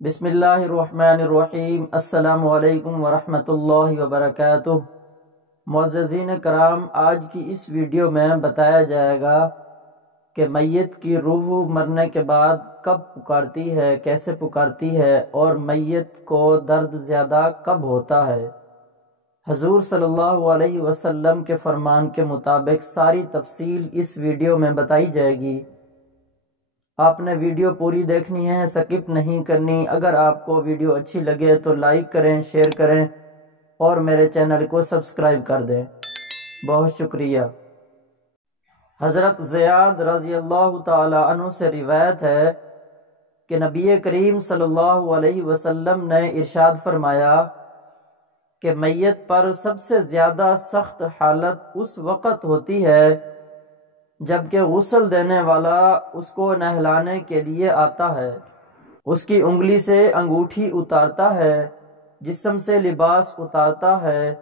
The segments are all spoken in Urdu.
بسم اللہ الرحمن الرحیم۔ السلام علیکم ورحمۃ اللہ وبرکاتہ۔ معززین کرام، آج کی اس ویڈیو میں بتایا جائے گا کہ میت کی روح مرنے کے بعد کب پکارتی ہے، کیسے پکارتی ہے، اور میت کو درد زیادہ کب ہوتا ہے۔ حضور صلی اللہ علیہ وسلم کے فرمان کے مطابق ساری تفصیل اس ویڈیو میں بتائی جائے گی۔ آپ نے ویڈیو پوری دیکھنی ہے، سکپ نہیں کرنی۔ اگر آپ کو ویڈیو اچھی لگے تو لائک کریں، شیئر کریں اور میرے چینل کو سبسکرائب کر دیں۔ بہت شکریہ۔ حضرت زیاد رضی اللہ تعالی عنہ سے روایت ہے کہ نبی کریم صلی اللہ علیہ وسلم نے ارشاد فرمایا کہ میت پر سب سے زیادہ سخت حالت اس وقت ہوتی ہے جبکہ غسل دینے والا اس کو نہلانے کے لیے آتا ہے، اس کی انگلی سے انگوٹھی اتارتا ہے، جسم سے لباس اتارتا ہے،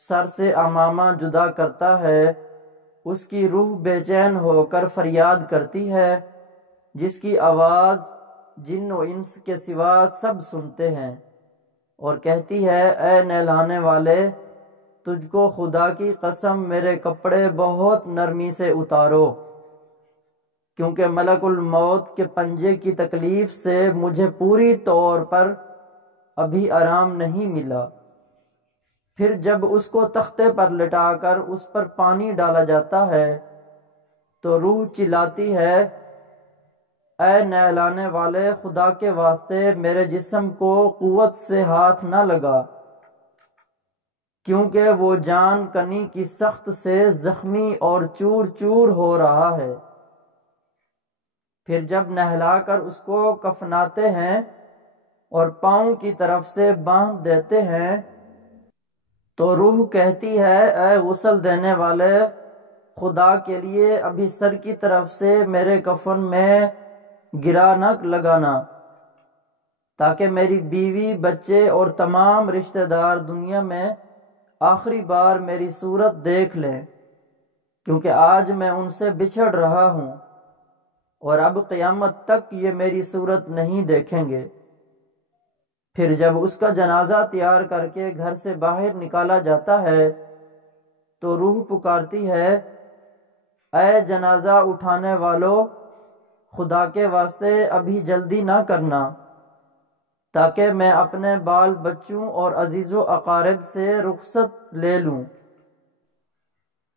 سر سے عمامہ جدا کرتا ہے، اس کی روح بے چین ہو کر فریاد کرتی ہے جس کی آواز جن و انس کے سوا سب سنتے ہیں، اور کہتی ہے اے نہلانے والے، تجھ کو خدا کی قسم میرے کپڑے بہت نرمی سے اتارو، کیونکہ ملک الموت کے پنجے کی تکلیف سے مجھے پوری طور پر ابھی آرام نہیں ملا۔ پھر جب اس کو تختے پر لٹا کر اس پر پانی ڈالا جاتا ہے تو روح چلاتی ہے اے نہلانے والے، خدا کے واسطے میرے جسم کو قوت سے ہاتھ نہ لگا، کیونکہ وہ جان کنی کی سخت سے زخمی اور چور چور ہو رہا ہے۔ پھر جب نہلا کر اس کو کفناتے ہیں اور پاؤں کی طرف سے باندھ دیتے ہیں تو روح کہتی ہے اے غسل دینے والے، خدا کے لیے ابھی سر کی طرف سے میرے کفن میں گرا نہ لگانا، تاکہ میری بیوی، بچے اور تمام رشتہ دار دنیا میں آخری بار میری صورت دیکھ لیں، کیونکہ آج میں ان سے بچھڑ رہا ہوں اور اب قیامت تک یہ میری صورت نہیں دیکھیں گے۔ پھر جب اس کا جنازہ تیار کر کے گھر سے باہر نکالا جاتا ہے تو روح پکارتی ہے اے جنازہ اٹھانے والو، خدا کے واسطے ابھی جلدی نہ کرنا، تاکہ میں اپنے بال بچوں اور عزیز و اقارب سے رخصت لے لوں۔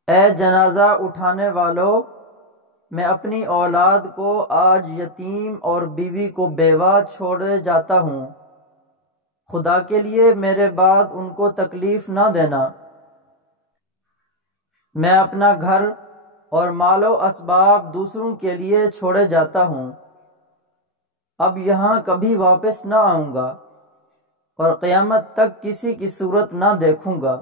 اے جنازہ اٹھانے والو، میں اپنی اولاد کو آج یتیم اور بیوی کو بیوہ چھوڑے جاتا ہوں، خدا کے لیے میرے بعد ان کو تکلیف نہ دینا۔ میں اپنا گھر اور مال و اسباب دوسروں کے لیے چھوڑے جاتا ہوں، اب یہاں کبھی واپس نہ آؤں گا اور قیامت تک کسی کی صورت نہ دیکھوں گا۔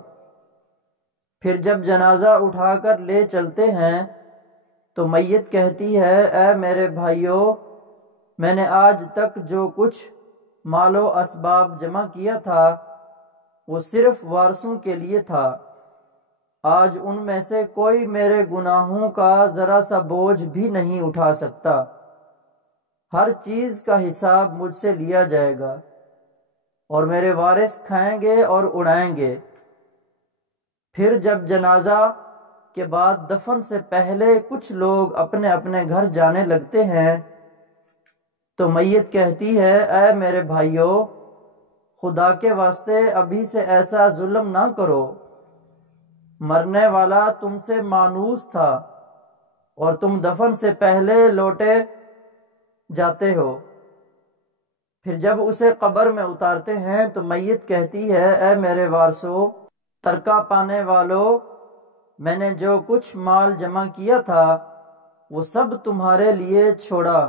پھر جب جنازہ اٹھا کر لے چلتے ہیں تو میت کہتی ہے اے میرے بھائیو، میں نے آج تک جو کچھ مال و اسباب جمع کیا تھا وہ صرف وارثوں کے لیے تھا، آج ان میں سے کوئی میرے گناہوں کا ذرا سا بوجھ بھی نہیں اٹھا سکتا، ہر چیز کا حساب مجھ سے لیا جائے گا اور میرے وارث کھائیں گے اور اڑائیں گے۔ پھر جب جنازہ کے بعد دفن سے پہلے کچھ لوگ اپنے اپنے گھر جانے لگتے ہیں تو میت کہتی ہے اے میرے بھائیو، خدا کے واسطے ابھی سے ایسا ظلم نہ کرو، مرنے والا تم سے مانوس تھا اور تم دفن سے پہلے لوٹے جاتے ہو۔ پھر جب اسے قبر میں اتارتے ہیں تو میت کہتی ہے اے میرے وارثو، ترکہ پانے والو، میں نے جو کچھ مال جمع کیا تھا وہ سب تمہارے لیے چھوڑا،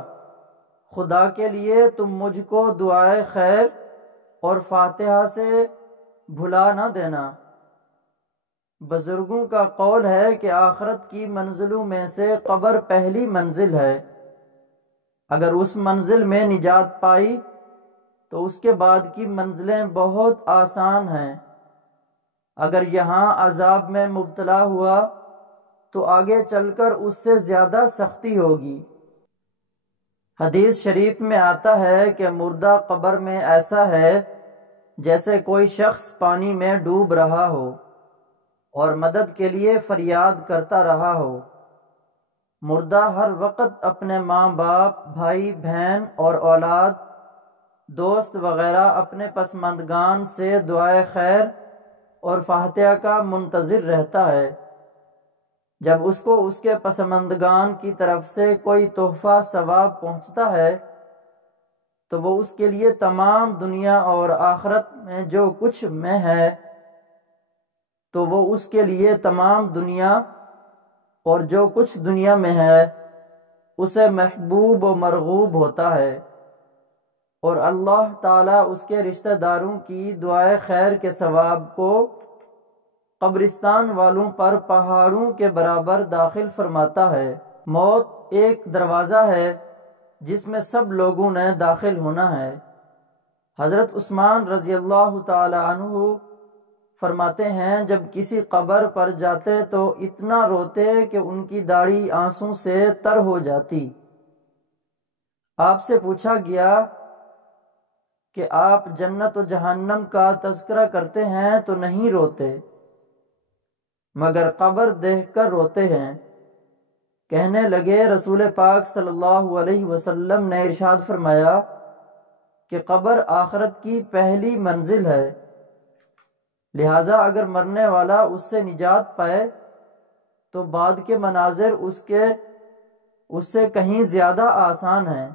خدا کے لیے تم مجھ کو دعائے خیر اور فاتحہ سے بھلا نہ دینا۔ بزرگوں کا قول ہے کہ آخرت کی منزلوں میں سے قبر پہلی منزل ہے، اگر اس منزل میں نجات پائی تو اس کے بعد کی منزلیں بہت آسان ہیں، اگر یہاں عذاب میں مبتلا ہوا تو آگے چل کر اس سے زیادہ سختی ہوگی۔ حدیث شریف میں آتا ہے کہ مردہ قبر میں ایسا ہے جیسے کوئی شخص پانی میں ڈوب رہا ہو اور مدد کے لیے فریاد کرتا رہا ہو۔ مردہ ہر وقت اپنے ماں باپ، بھائی بہن اور اولاد، دوست وغیرہ اپنے پسماندگان سے دعائے خیر اور فاتحہ کا منتظر رہتا ہے۔ جب اس کو اس کے پسماندگان کی طرف سے کوئی تحفہ ثواب پہنچتا ہے تو وہ اس کے لیے تمام دنیا اور آخرت میں جو کچھ میں ہے تو وہ اس کے لیے تمام دنیا اور جو کچھ دنیا میں ہے اسے محبوب و مرغوب ہوتا ہے، اور اللہ تعالیٰ اس کے رشتہ داروں کی دعائے خیر کے ثواب کو قبرستان والوں پر پہاڑوں کے برابر داخل فرماتا ہے۔ موت ایک دروازہ ہے جس میں سب لوگوں نے داخل ہونا ہے۔ حضرت عثمان رضی اللہ تعالی عنہ فرماتے ہیں جب کسی قبر پر جاتے تو اتنا روتے کہ ان کی داڑھی آنسوں سے تر ہو جاتی۔ آپ سے پوچھا گیا کہ آپ جنت و جہنم کا تذکرہ کرتے ہیں تو نہیں روتے مگر قبر دیکھ کر روتے ہیں۔ کہنے لگے رسول پاک صلی اللہ علیہ وسلم نے ارشاد فرمایا کہ قبر آخرت کی پہلی منزل ہے، لہٰذا اگر مرنے والا اس سے نجات پائے تو بعد کے مناظر اس سے کہیں زیادہ آسان ہیں،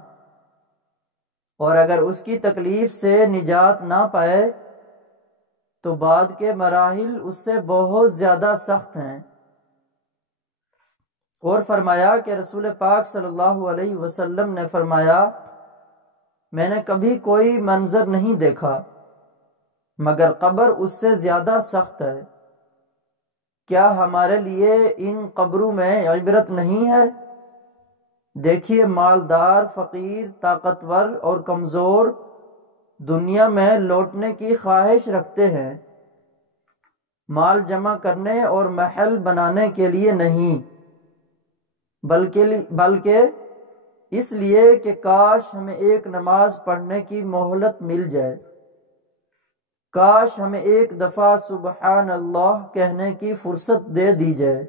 اور اگر اس کی تکلیف سے نجات نہ پائے تو بعد کے مراحل اس سے بہت زیادہ سخت ہیں۔ اور فرمایا کہ رسول پاک صلی اللہ علیہ وسلم نے فرمایا میں نے کبھی کوئی منظر نہیں دیکھا مگر قبر اس سے زیادہ سخت ہے۔ کیا ہمارے لیے ان قبروں میں عبرت نہیں ہے؟ دیکھیے مالدار، فقیر، طاقتور اور کمزور دنیا میں لوٹنے کی خواہش رکھتے ہیں، مال جمع کرنے اور محل بنانے کے لیے نہیں، بلکہ اس لیے کہ کاش ہمیں ایک نماز پڑھنے کی مہلت مل جائے، کاش ہمیں ایک دفعہ سبحان اللہ کہنے کی فرصت دے دی جائے،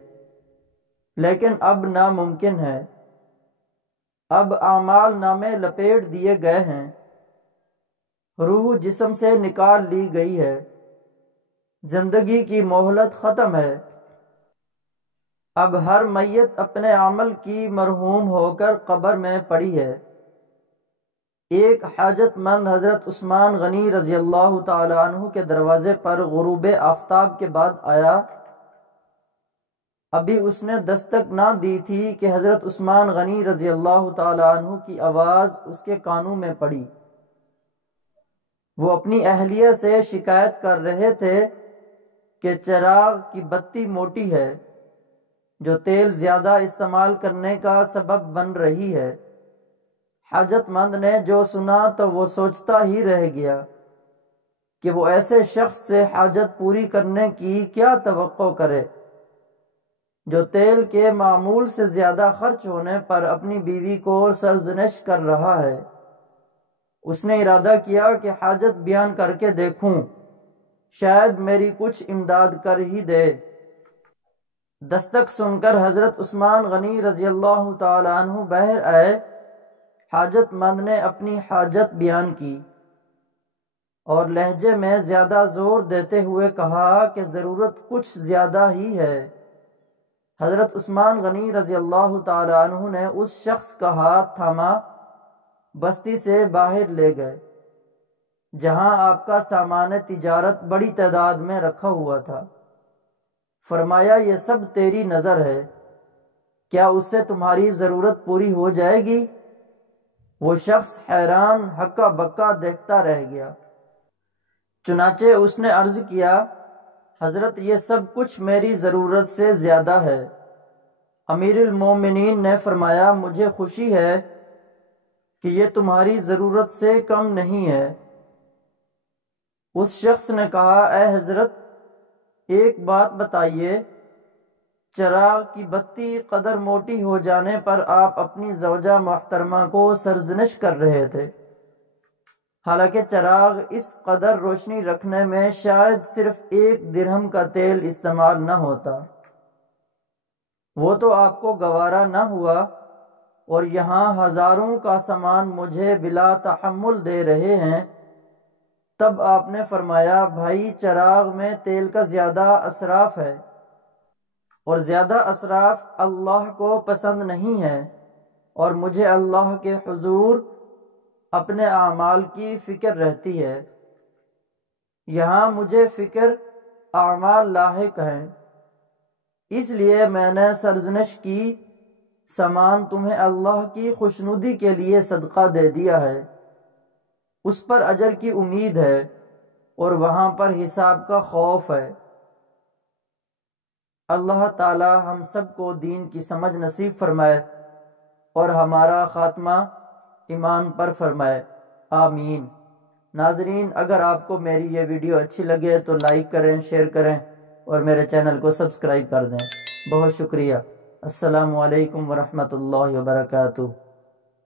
لیکن اب ناممکن ہے۔ اب اعمال نامے لپیٹ دیے گئے ہیں، روح جسم سے نکال لی گئی ہے، زندگی کی مہلت ختم ہے۔ اب ہر میت اپنے عمل کی مرحوم ہو کر قبر میں پڑی ہے۔ ایک حاجت مند حضرت عثمان غنی رضی اللہ تعالی عنہ کے دروازے پر غروب آفتاب کے بعد آیا۔ ابھی اس نے دستک نہ دی تھی کہ حضرت عثمان غنی رضی اللہ تعالی عنہ کی آواز اس کے کانوں میں پڑی۔ وہ اپنی اہلیہ سے شکایت کر رہے تھے کہ چراغ کی بتی موٹی ہے جو تیل زیادہ استعمال کرنے کا سبب بن رہی ہے۔ حاجت مند نے جو سنا تو وہ سوچتا ہی رہ گیا کہ وہ ایسے شخص سے حاجت پوری کرنے کی کیا توقع کرے جو تیل کے معمول سے زیادہ خرچ ہونے پر اپنی بیوی کو سرزنش کر رہا ہے۔ اس نے ارادہ کیا کہ حاجت بیان کر کے دیکھوں، شاید میری کچھ امداد کر ہی دے۔ دستک سن کر حضرت عثمان غنی رضی اللہ تعالی عنہ باہر آئے۔ حاجت مند نے اپنی حاجت بیان کی اور لہجے میں زیادہ زور دیتے ہوئے کہا کہ ضرورت کچھ زیادہ ہی ہے۔ حضرت عثمان غنی رضی اللہ تعالی عنہ نے اس شخص کا ہاتھ تھاما، بستی سے باہر لے گئے جہاں آپ کا سامان تجارت بڑی تعداد میں رکھا ہوا تھا۔ فرمایا یہ سب تیری نظر ہے، کیا اس سے تمہاری ضرورت پوری ہو جائے گی؟ وہ شخص حیران ہکا بکا دیکھتا رہ گیا۔ چنانچہ اس نے عرض کیا حضرت یہ سب کچھ میری ضرورت سے زیادہ ہے۔ امیر المومنین نے فرمایا مجھے خوشی ہے کہ یہ تمہاری ضرورت سے کم نہیں ہے۔ اس شخص نے کہا اے حضرت ایک بات بتائیے، چراغ کی بتی قدر موٹی ہو جانے پر آپ اپنی زوجہ محترمہ کو سرزنش کر رہے تھے، حالانکہ چراغ اس قدر روشنی رکھنے میں شاید صرف 1 درہم کا تیل استعمال نہ ہوتا۔ وہ تو آپ کو گوارا نہ ہوا، اور یہاں ہزاروں کا سامان مجھے بلا تحمل دے رہے ہیں۔ تب آپ نے فرمایا، بھائی چراغ میں تیل کا زیادہ اسراف ہے، اور زیادہ اسراف اللہ کو پسند نہیں ہے، اور مجھے اللہ کے حضور اپنے اعمال کی فکر رہتی ہے۔ یہاں مجھے فکر اعمال لاحق ہیں، اس لیے میں نے سرزنش کی، سامان تمہیں اللہ کی خوشنودی کے لیے صدقہ دے دیا ہے، اس پر اجر کی امید ہے، اور وہاں پر حساب کا خوف ہے۔ اللہ تعالی ہم سب کو دین کی سمجھ نصیب فرمائے، اور ہمارا خاتمہ ایمان پر فرمائے، آمین۔ ناظرین، اگر آپ کو میری یہ ویڈیو اچھی لگے تو لائک کریں، شیئر کریں، اور میرے چینل کو سبسکرائب کر دیں۔ بہت شکریہ۔ السلام علیکم ورحمۃ اللہ وبرکاتہ۔